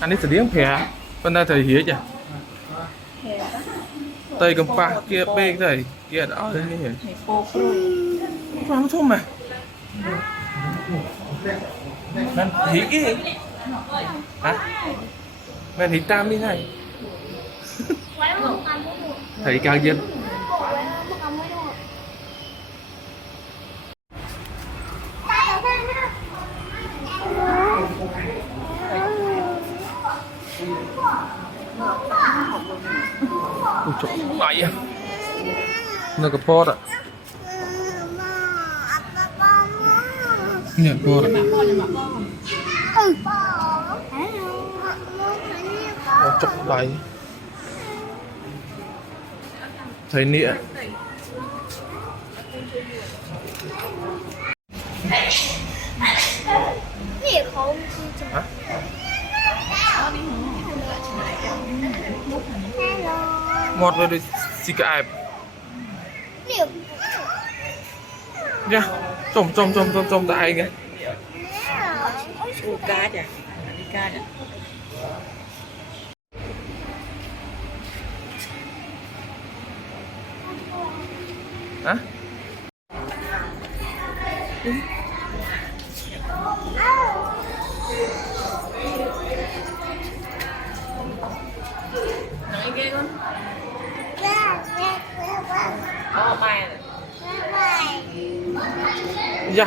anh ấy sẽ điếng phè bên đây thầy hiểu chưa tây cầm pa kia bê thầy kia đó đấy nhỉ không thua mà mình hỉ cái hả mình hỉ tam đi này thầy càng dân ôi trời mày à nó cái pot ạ nhặt pot ạ ôi trời đầy thấy nịa hả ngọt rồi đi xì cái ai nha trông tại nghe cá chả đi cá chả hả nói ghê con bài dạ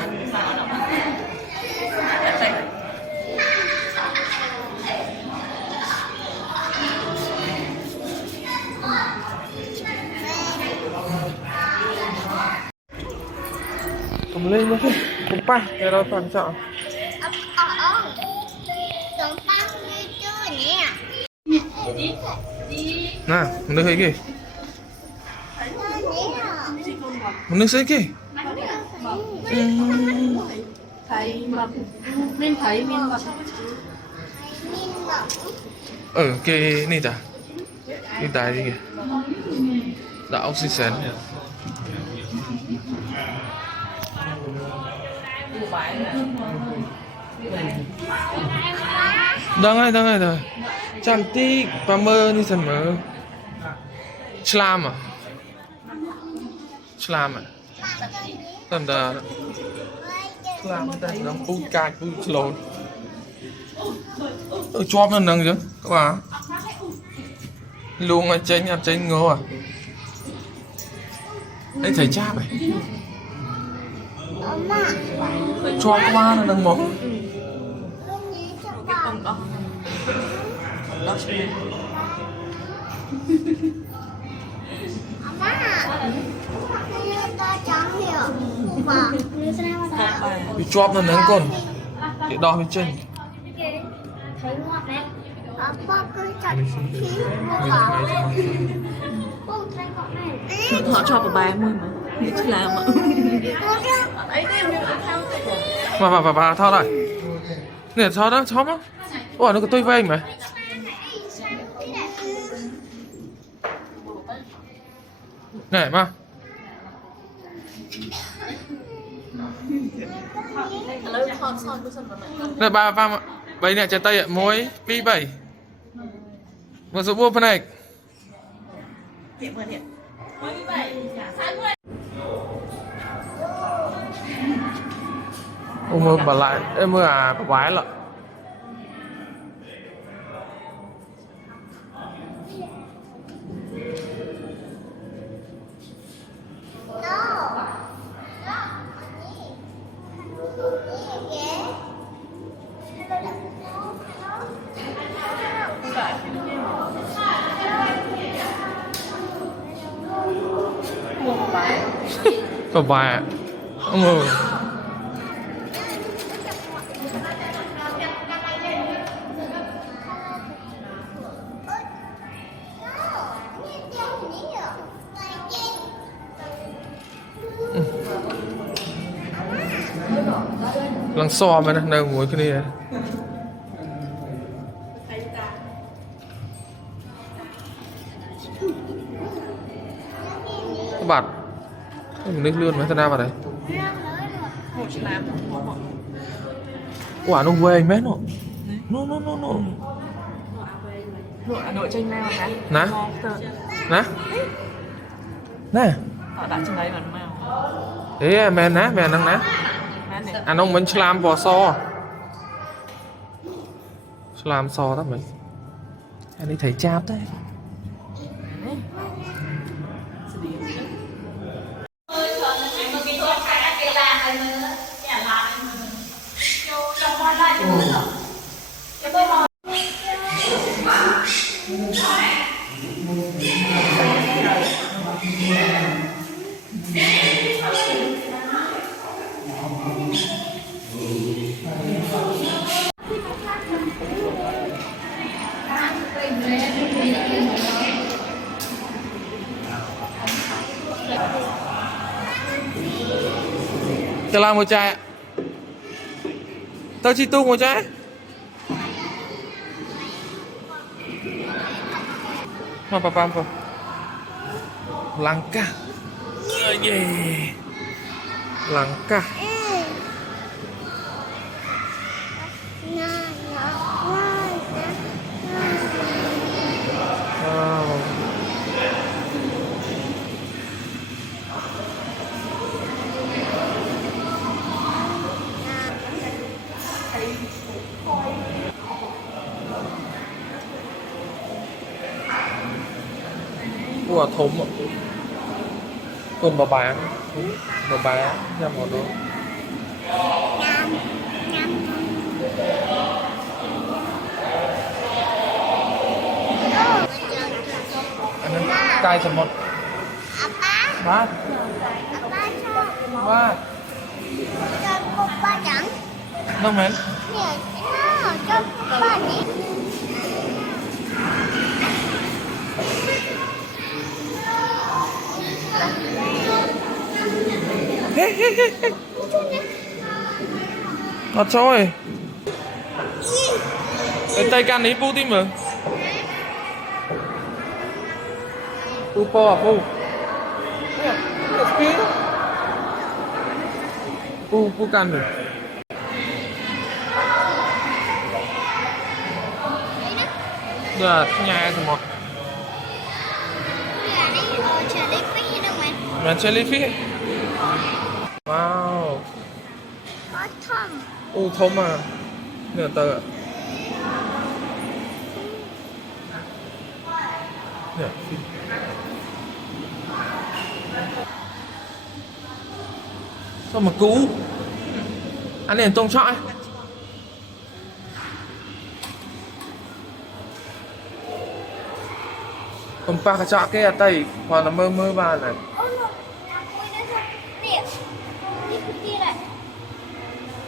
cầm lên thôi cầm pa để nó toàn sợ nè mình được thấy kì mình được thấy kì thấy mà mình thấy mình mà ở cái này ta cái đài gì kìa đã oxygen đang rồi cantik pamer nih sama selam à tanda selam tanda nó bùi cài bùi lồn cho nó nâng chứ các bạn luôn ở trên ngô à đây thầy cha mày cho qua nó nâng một đó bị chóp nó nâng con cái đo bên chân họ cho vào bài mươi mà như thế là mà thao lại nè thao đó chóp á ủa nó có tôi vay mà nè mà nè ba bảy nè trái tay ạ muối pi 7 một số bua phần này mưa bà lại em mưa à bà vái lợ bà vái ông lần so mà nè ngồi cái này các bạn nước lươn mấy thằng nào vào đây quả nó về mấy nó nó Nội Hà Nội tranh mèo hả? Nè. Nè nè Họ đã trên đấy mà mèo. thế mẹ nè mẹ năng nè anh ông mình làm bò so làm so đó mình anh đi thấy cháp đấy cho làm một chai ạ. Tao chỉ tu một chai mà papa apa langkah langkah wow. Ủa thúng ạ. Còn bà bán ra một đó. Anh em cay semut. Ba. Ba. Nó men. Nó trôi. Cái tay can ấy pu tim rồi. Pu po à pu. Pu can rồi. Giờ nhà thì một. Mà jellyfish. Wow. Thơm à. Nửa tờ ạ. Nè. Sao mà cú. Anh này trông trọi. Còn ba cái chọ kia tay hoặc là mơ mơ ba này.